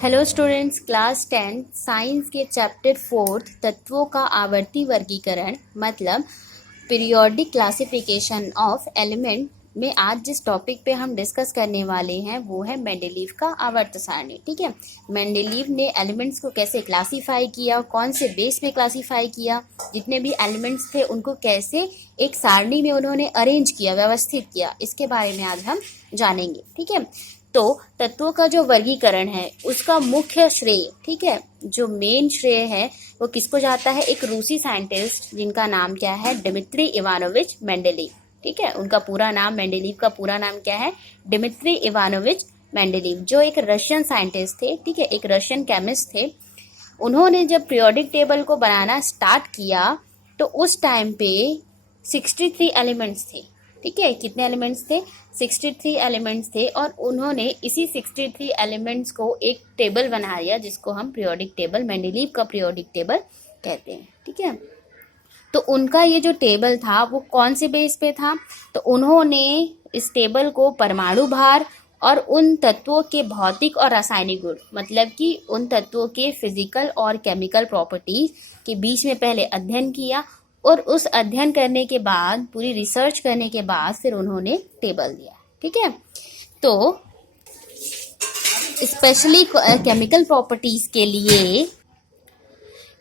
Hello students, class 10 science के chapter 4 तत्वों का आवर्ती वर्गीकरण मतलब पीरियोडिक क्लासिफिकेशन ऑफ एलिमेंट में आज जिस टॉपिक पे हम डिस्कस करने वाले हैं वो है मेंडेलीव का आवर्त सारणी। ठीक है, मेंडेलीव ने एलिमेंट्स को कैसे क्लासीफाई किया, कौन से बेस में क्लासीफाई किया, जितने भी एलिमेंट्स थे उनको कैसे एक सारणी में उन्होंने अरेंज किया, व्यवस्थित किया, इसके बारे में आज हम जानेंगे। ठीक है, तो तत्वों का जो वर्गीकरण है उसका मुख्य श्रेय, ठीक है, जो मेन श्रेय है वो किसको जाता है? एक रूसी साइंटिस्ट जिनका नाम क्या है? Dmitri Ivanovich Mendeleev. ठीक है, उनका पूरा नाम, मेंडेलीव का पूरा नाम क्या है? डिमित्री इवानोविच मेंडेलीव, जो एक रशियन साइंटिस्ट थे। ठीक है, एक रशियन केमिस्ट थे। उन्होंने जब पीरियोडिक टेबल को बनाना स्टार्ट किया तो उस टाइम पे 63 एलिमेंट्स थे। ठीक है, कितने एलिमेंट्स थे? 63 एलिमेंट्स थे, और उन्होंने इसी 63 एलिमेंट्स को एक टेबल बनाया जिसको हम पीरियोडिक टेबल, मेंडेलीव का पीरियोडिक टेबल कहते हैं। ठीक है, तो उनका ये जो टेबल था वो कौन से बेस पे था? तो उन्होंने इस टेबल को परमाणु भार और उन तत्वों के भौतिक और रासायनिक गुण, मतलब कि उन तत्वों के फिजिकल और केमिकल प्रॉपर्टीज के बीच में पहले अध्ययन किया, और उस अध्ययन करने के बाद, पूरी रिसर्च करने के बाद फिर उन्होंने टेबल दिया। ठीक है, तो स्पेशली केमिकल प्रॉपर्टीज के लिए,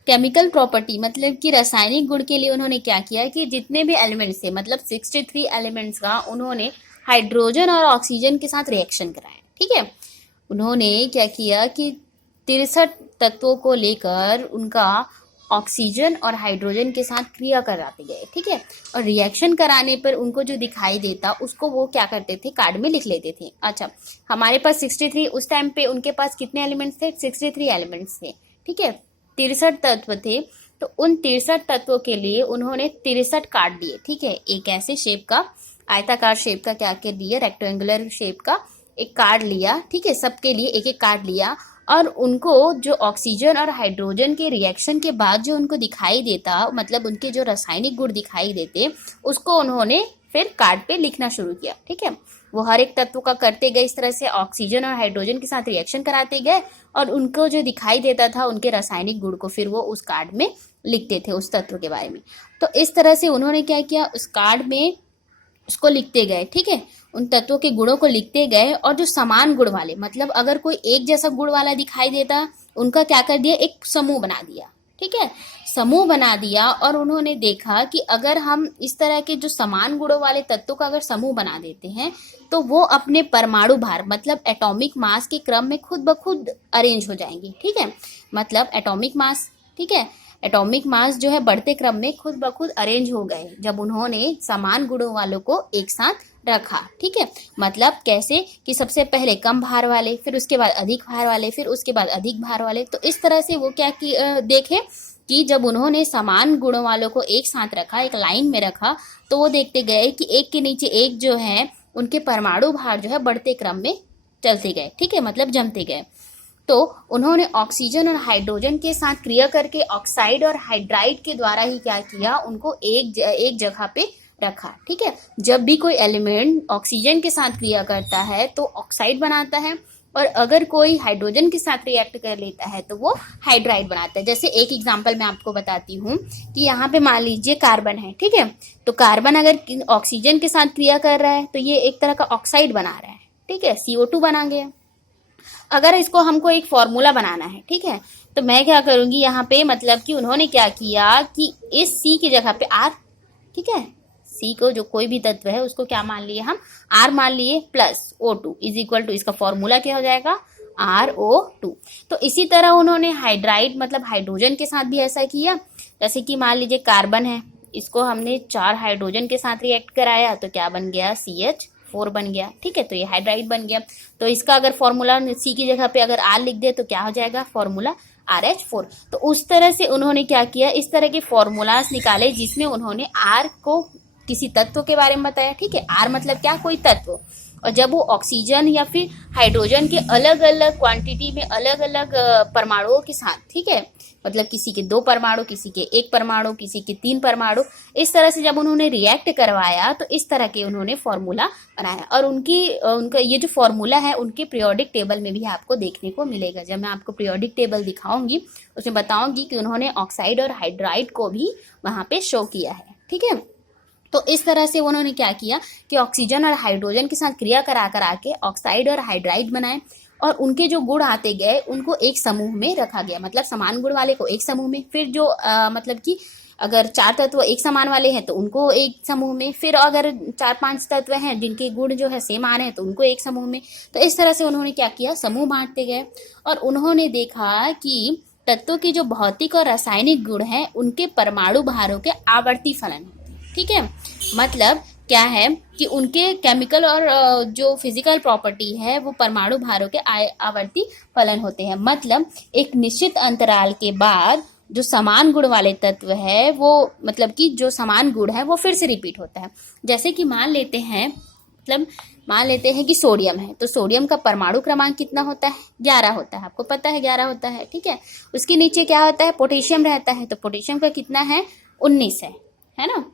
केमिकल प्रॉपर्टी मतलब कि रासायनिक गुण के लिए उन्होंने क्या किया कि जितने भी एलिमेंट्स थे, मतलब 63 एलिमेंट्स का उन्होंने हाइड्रोजन और ऑक्सीजन के साथ रिएक्शन कराया। ठीक है, उन्होंने क्या किया कि 63 तत्वों को लेकर उनका ऑक्सीजन और हाइड्रोजन के साथ क्रिया कराते गए। ठीक है, और रिएक्शन कराने पर उनको जो दिखाई देता उसको वो क्या करते थे? कार्ड में लिख लेते थे। अच्छा, हमारे पास 63, उस टाइम पे उनके पास कितने एलिमेंट्स थे? 63 एलिमेंट्स थे। ठीक है, 63 तत्व थे, तो उन 63 तत्वों के लिए उन्होंने 63 कार्ड दिए। ठीक है, एक ऐसे शेप का, आयताकार शेप का क्या के दिए, रेक्टेंगुलर शेप का एक कार्ड लिया। ठीक है, सबके लिए एक एक कार्ड लिया, और उनको जो ऑक्सीजन और हाइड्रोजन के रिएक्शन के बाद जो उनको दिखाई देता, मतलब उनके जो रासायनिक गुण दिखाई देते, उसको उन्होंने फिर कार्ड पे लिखना शुरू किया। ठीक है, वो हर एक तत्व का करते गए, इस तरह से ऑक्सीजन और हाइड्रोजन के साथ रिएक्शन कराते गए, और उनको जो दिखाई देता था उनके रासायनिक गुण को फिर वो उस कार्ड में लिखते थे, उस तत्व के बारे में। तो इस तरह से उन्होंने क्या किया, उस कार्ड में उसको लिखते गए। ठीक है, उन तत्वों के गुणों को लिखते गए, और जो समान गुण वाले, मतलब अगर कोई एक जैसा गुण वाला दिखाई देता, उनका क्या कर दिया? एक समूह बना दिया। ठीक है, समूह बना दिया, और उन्होंने देखा कि अगर हम इस तरह के जो समान गुणों वाले तत्वों का अगर समूह बना देते हैं तो वो अपने परमाणु भार, मतलब एटॉमिक मास के क्रम में खुद ब खुद अरेंज हो जाएंगे। ठीक है, मतलब एटॉमिक मास, ठीक है, एटॉमिक मास जो है बढ़ते क्रम में खुद ब खुद अरेंज हो गए जब उन्होंने समान गुणों वालों को एक साथ रखा। ठीक है, मतलब कैसे कि सबसे पहले कम भार वाले, फिर उसके बाद अधिक भार वाले, फिर उसके बाद अधिक भार वाले। तो इस तरह से वो क्या देखे कि जब उन्होंने समान गुणों वालों को एक साथ रखा, एक लाइन में रखा, तो वो देखते गए कि एक के नीचे एक जो है उनके परमाणु भार जो है बढ़ते क्रम में चलते गए। ठीक है, मतलब जमते गए। तो उन्होंने ऑक्सीजन और हाइड्रोजन के साथ क्रिया करके ऑक्साइड और हाइड्राइड के द्वारा ही क्या किया, उनको एक जगह पे रखा। ठीक है, जब भी कोई एलिमेंट ऑक्सीजन के साथ क्रिया करता है तो ऑक्साइड बनाता है, और अगर कोई हाइड्रोजन के साथ रिएक्ट कर लेता है तो वो हाइड्राइड बनाता है। जैसे एक एग्जांपल मैं आपको बताती हूँ कि यहाँ पे मान लीजिए कार्बन है। ठीक है, तो कार्बन अगर ऑक्सीजन के साथ क्रिया कर रहा है तो ये एक तरह का ऑक्साइड बना रहा है। ठीक है, CO2 बना गया। अगर इसको हमको एक फॉर्मूला बनाना है, ठीक है, तो मैं क्या करूंगी यहाँ पे, मतलब कि उन्होंने क्या किया कि इस C की जगह पे R, ठीक है, C को जो कोई भी तत्व है उसको क्या मान लिए हम? R मान लिए, plus O2 is equal to, इसका फॉर्मूला क्या हो जाएगा? RO2। तो इसी तरह उन्होंने हाइड्राइड मतलब हाइड्रोजन के साथ भी ऐसा किया। जैसे कि मान लीजिए कार्बन है, इसको हमने 4 हाइड्रोजन के साथ रिएक्ट कराया तो क्या बन गया? CH4 बन गया। ठीक है, तो ये हाइड्राइड बन गया। तो इसका अगर फॉर्मूला C की जगह पे अगर R लिख दे तो क्या हो जाएगा? Formula RH4। तो उस तरह से उन्होंने क्या किया, इस तरह के फॉर्मूलाज निकाले जिसमें उन्होंने R को किसी तत्व के बारे में बताया। ठीक है, R मतलब क्या? कोई तत्व, और जब वो ऑक्सीजन या फिर हाइड्रोजन के अलग अलग क्वांटिटी में अलग अलग परमाणुओं के साथ, ठीक है, मतलब किसी के 2 परमाणु, किसी के 1 परमाणु, किसी के 3 परमाणु, इस तरह से जब उन्होंने रिएक्ट करवाया तो इस तरह के उन्होंने फॉर्मूला बनाया। और उनका ये जो फॉर्मूला है उनके पीरियोडिक टेबल में भी आपको देखने को मिलेगा। जब मैं आपको पीरियोडिक टेबल दिखाऊंगी उसमें बताऊंगी कि उन्होंने ऑक्साइड और हाइड्राइड को भी वहां पे शो किया है, ठीक है। तो इस तरह से उन्होंने क्या किया कि ऑक्सीजन और हाइड्रोजन के साथ क्रिया करा के ऑक्साइड और हाइड्राइड बनाए, और उनके जो गुण आते गए उनको एक समूह में रखा गया, मतलब समान गुण वाले को एक समूह में, फिर जो मतलब कि अगर 4 तत्व एक समान वाले हैं तो उनको एक समूह में, फिर अगर 4-5 तत्व हैं जिनके गुण जो है सेम आ रहे हैं तो उनको एक समूह में। तो इस तरह से उन्होंने क्या किया, समूह बांटते गए, और उन्होंने देखा कि तत्वों के जो भौतिक और रासायनिक गुण हैं उनके परमाणु भारों के आवर्ती फलन, ठीक है। मतलब क्या है कि उनके केमिकल और जो फिजिकल प्रॉपर्टी है वो परमाणु भारों के आवर्ती फलन होते हैं। मतलब एक निश्चित अंतराल के बाद जो समान गुण वाले तत्व है वो, मतलब कि जो समान गुण है वो फिर से रिपीट होता है। जैसे कि मान लेते हैं कि सोडियम है, तो सोडियम का परमाणु क्रमांक कितना होता है, 11 होता है, आपको पता है 11 होता है, ठीक है। उसके नीचे क्या होता है, पोटेशियम रहता है, तो पोटेशियम का कितना है, 19 है ना।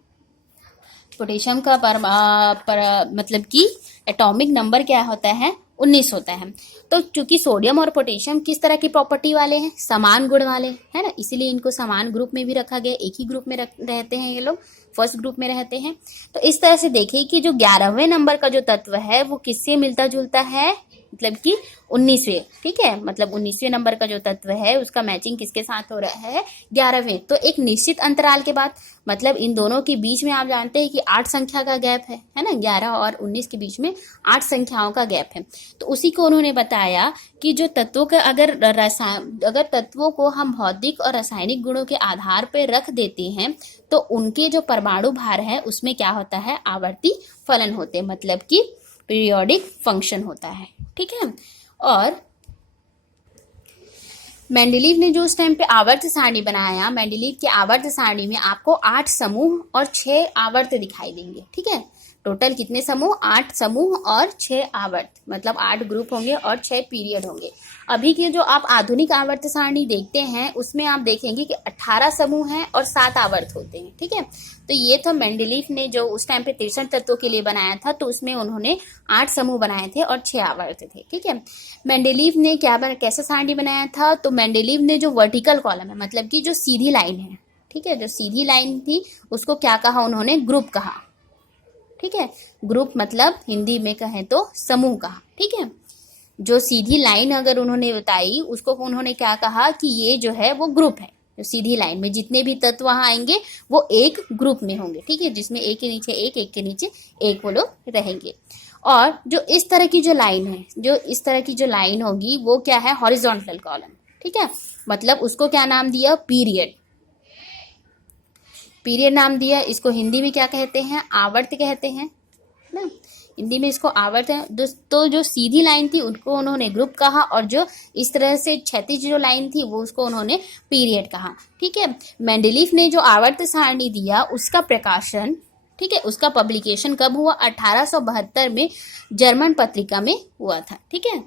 पोटेशियम का मतलब कि एटॉमिक नंबर क्या होता है, 19 होता है। तो चूंकि सोडियम और पोटेशियम किस तरह की प्रॉपर्टी वाले हैं, समान गुण वाले, है ना, इसीलिए इनको समान ग्रुप में भी रखा गया, एक ही ग्रुप में रहते हैं ये लोग, फर्स्ट ग्रुप में रहते हैं। तो इस तरह से देखिए कि जो 11वें नंबर का जो तत्व है वो किससे मिलता जुलता है, मतलब कि 19वें, ठीक है। मतलब 19वें नंबर का जो तत्व है उसका मैचिंग किसके साथ हो रहा है, 11वें। तो एक निश्चित अंतराल के बाद, मतलब इन दोनों के बीच में आप जानते हैं कि 8 संख्या का गैप है ना, 11 और 19 के बीच में 8 संख्याओं का गैप है। तो उसी को उन्होंने बताया कि जो तत्वों का अगर तत्वों को हम भौतिक और रासायनिक गुणों के आधार पर रख देते हैं तो उनके जो परमाणु भार है उसमें क्या होता है, आवर्ती फलन होते हैं, मतलब कि पीरियोडिक फंक्शन होता है, ठीक है। और मेंडेलीव ने जो उस टाइम पे आवर्त सारणी बनाया, मेंडेलीव की आवर्त सारणी में आपको 8 समूह और 6 आवर्त दिखाई देंगे, ठीक है। टोटल कितने समूह, 8 समूह और 6 आवर्त, मतलब 8 ग्रुप होंगे और 6 पीरियड होंगे। अभी के जो आप आधुनिक आवर्त सारणी देखते हैं उसमें आप देखेंगे कि 18 समूह हैं और 7 आवर्त होते हैं, ठीक है। तो ये था मेंडेलीव ने जो उस टाइम पे 63 तत्वों के लिए बनाया था, तो उसमें उन्होंने 8 समूह बनाए थे और 6 आवर्त थे, ठीक है। मेंडेलीव ने कैसे सारणी बनाया था, तो मेंडेलीव ने जो वर्टिकल कॉलम है, मतलब कि जो सीधी लाइन है, ठीक है, जो सीधी लाइन थी उसको क्या कहा उन्होंने, ग्रुप कहा, ठीक है। ग्रुप मतलब हिंदी में कहें तो समूह कहा, ठीक है। जो सीधी लाइन अगर उन्होंने बताई उसको उन्होंने क्या कहा कि ये जो है वो ग्रुप है। जो सीधी लाइन में जितने भी तत्व वहां आएंगे वो एक ग्रुप में होंगे, ठीक है, जिसमें एक के नीचे एक के नीचे एक वो लोग रहेंगे। और जो इस तरह की जो लाइन है, जो इस तरह की जो लाइन होगी वो क्या है, हॉरिजॉन्टल कॉलम, ठीक है। मतलब उसको क्या नाम दिया, पीरियड नाम दिया। इसको हिंदी में क्या कहते हैं, आवर्त कहते हैं ना, हिंदी में इसको आवर्त है। तो जो सीधी लाइन थी उनको उन्होंने ग्रुप कहा, और जो इस तरह से क्षैतिज जो लाइन थी वो उसको उन्होंने पीरियड कहा, ठीक है। मेंडेलीव ने जो आवर्त सारणी दिया उसका प्रकाशन, ठीक है, उसका पब्लिकेशन कब हुआ, 1872 में जर्मन पत्रिका में हुआ था, ठीक है।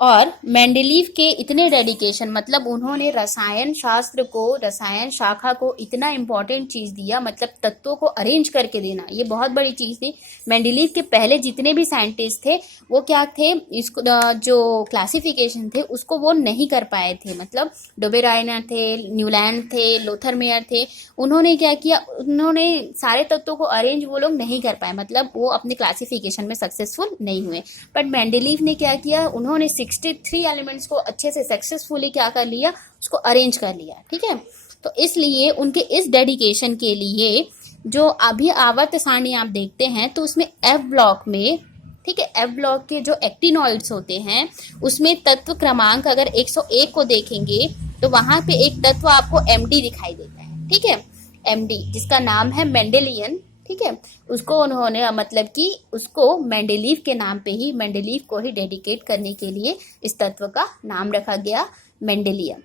और मेंडेलीव के इतने डेडिकेशन, मतलब उन्होंने रसायन शास्त्र को, रसायन शाखा को इतना इम्पोर्टेंट चीज दिया, मतलब तत्वों को अरेंज करके देना, ये बहुत बड़ी चीज थी। मेंडेलीव के पहले जितने भी साइंटिस्ट थे वो क्या थे, इसको जो क्लासिफिकेशन थे उसको वो नहीं कर पाए थे। मतलब डोबेराइनर थे, न्यूलैंड थे, लोथर मेयर थे, उन्होंने क्या किया, उन्होंने सारे तत्वों को अरेंज वो लोग नहीं कर पाए, मतलब वो अपने क्लासिफिकेशन में सक्सेसफुल नहीं हुए। बट मेंडेलीव ने क्या किया, उन्होंने 63 एलिमेंट्स को अच्छे से सक्सेसफुली क्या कर लिया, उसको अरेंज कर लिया, ठीक है। तो इसलिए उनके इस डेडिकेशन के लिए जो अभी आवर्त सारणी आप देखते हैं तो उसमें एफ ब्लॉक में, ठीक है, एफ ब्लॉक के जो एक्टिनॉइड्स होते हैं उसमें तत्व क्रमांक अगर 101 को देखेंगे तो वहां पे एक तत्व आपको एमडी दिखाई देता है, ठीक है, एमडी जिसका नाम है मेंडेलियन, ठीक है। उसको उन्होंने, मतलब कि उसको मेंडेलीव के नाम पे ही, मेंडेलीव को ही डेडिकेट करने के लिए इस तत्व का नाम रखा गया मेंडेलियम,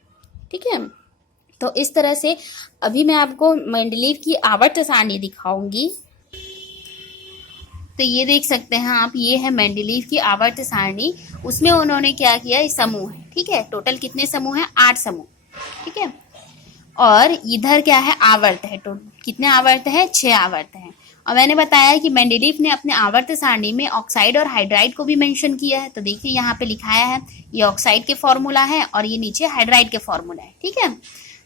ठीक है। तो इस तरह से अभी मैं आपको मेंडेलीव की आवर्त सारणी दिखाऊंगी। तो ये देख सकते हैं आप, ये है मेंडलीव की आवर्त सारणी। उसमें उन्होंने क्या किया, इस समूह है, ठीक है, टोटल कितने समूह हैं, 8 समूह, ठीक है। और इधर क्या है, आवर्त है, तो कितने आवर्त है, 6 आवर्त है। और मैंने बताया कि मेंडलीव ने अपने आवर्त सारणी में ऑक्साइड और हाइड्राइड को भी मेंशन किया है। तो देखिए यहाँ पे लिखाया है, ये ऑक्साइड के फॉर्मूला है और ये नीचे हाइड्राइड के फॉर्मूला है, ठीक है।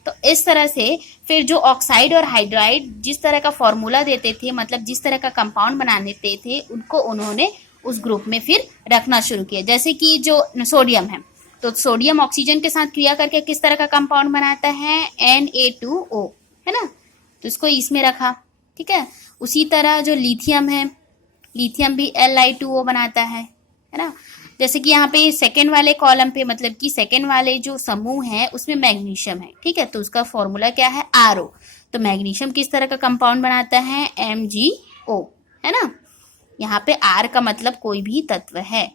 तो इस तरह से फिर जो ऑक्साइड और हाइड्राइड जिस तरह का फॉर्मूला देते थे, मतलब जिस तरह का कंपाउंड बना देते थे, उनको उन्होंने उस ग्रुप में फिर रखना शुरू किया। जैसे कि जो सोडियम है, तो सोडियम ऑक्सीजन के साथ क्रिया करके किस तरह का कंपाउंड बनाता है, Na2O, है ना, तो इसको इसमें रखा, ठीक है। उसी तरह जो लिथियम है, लिथियम भी Li2O बनाता है ना। जैसे कि यहाँ पे सेकेंड वाले कॉलम पे, मतलब कि सेकेंड वाले जो समूह है उसमें मैग्नीशियम है, ठीक है, तो उसका फॉर्मूला क्या है, RO। तो मैग्नीशियम किस तरह का कंपाउंड बनाता है, MgO, है ना। यहाँ पे R का मतलब कोई भी तत्व है,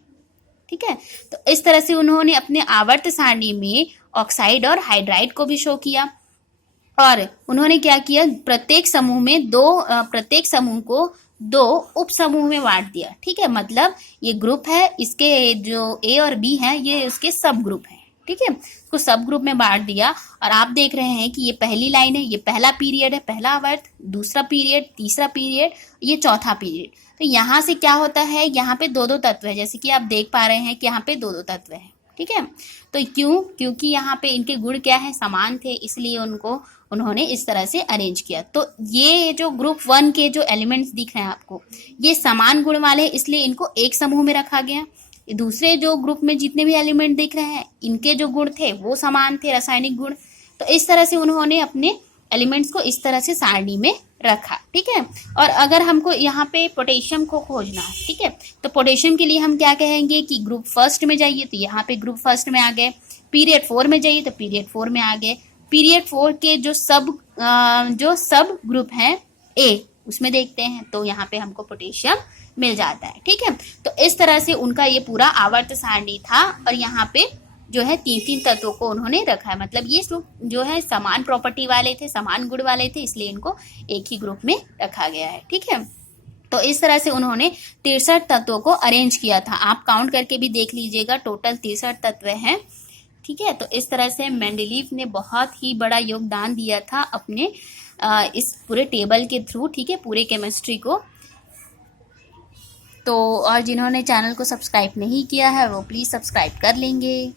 ठीक है। तो इस तरह से उन्होंने अपने आवर्त सारणी में ऑक्साइड और हाइड्राइड को भी शो किया। और उन्होंने क्या किया, प्रत्येक समूह को 2 उप समूह में बांट दिया, ठीक है। मतलब ये ग्रुप है, इसके जो ए और बी है ये उसके सब ग्रुप है, ठीक है, इसको सब ग्रुप में बांट दिया। और आप देख रहे हैं कि ये पहली लाइन है, ये पहला पीरियड है, पहला आवर्त, दूसरा पीरियड, तीसरा पीरियड, ये चौथा पीरियड। तो यहाँ से क्या होता है, यहाँ पे 2-2 तत्व है, जैसे कि आप देख पा रहे हैं कि यहाँ पे 2-2 तत्व है, ठीक है। तो क्योंकि यहाँ पे इनके गुण क्या है, समान थे, इसलिए उन्होंने इस तरह से अरेंज किया। तो ये जो ग्रुप 1 के जो एलिमेंट्स दिख रहे हैं आपको, ये समान गुण वाले, इसलिए इनको एक समूह में रखा गया। दूसरे जो ग्रुप में जितने भी एलिमेंट दिख रहे हैं, इनके जो गुण थे वो समान थे, रासायनिक गुण। तो इस तरह से उन्होंने अपने एलिमेंट्स को इस तरह से सारणी में रखा, ठीक है। और अगर हमको यहाँ पे पोटेशियम को खोजना है, ठीक है, तो पोटेशियम के लिए हम क्या कहेंगे कि ग्रुप फर्स्ट में जाइए, तो यहाँ पे ग्रुप फर्स्ट में आ गए। पीरियड 4 में जाइए तो पीरियड 4 में आ गए। पीरियड 4 के जो सब ग्रुप हैं ए, उसमें देखते हैं, तो यहाँ पे हमको पोटेशियम मिल जाता है, ठीक है। तो इस तरह से उनका ये पूरा आवर्त सारणी था। और यहाँ पे जो है 3-3 तत्वों को उन्होंने रखा है, मतलब ये जो है समान प्रॉपर्टी वाले थे, समान गुण वाले थे, इसलिए इनको एक ही ग्रुप में रखा गया है, ठीक है। तो इस तरह से उन्होंने 63 तत्वों को अरेंज किया था। आप काउंट करके भी देख लीजिएगा, टोटल 63 तत्व हैं, ठीक है। तो इस तरह से मेंडलीव ने बहुत ही बड़ा योगदान दिया था अपने इस पूरे टेबल के थ्रू, ठीक है, पूरे केमिस्ट्री को। तो और जिन्होंने चैनल को सब्सक्राइब नहीं किया है वो प्लीज़ सब्सक्राइब कर लेंगे।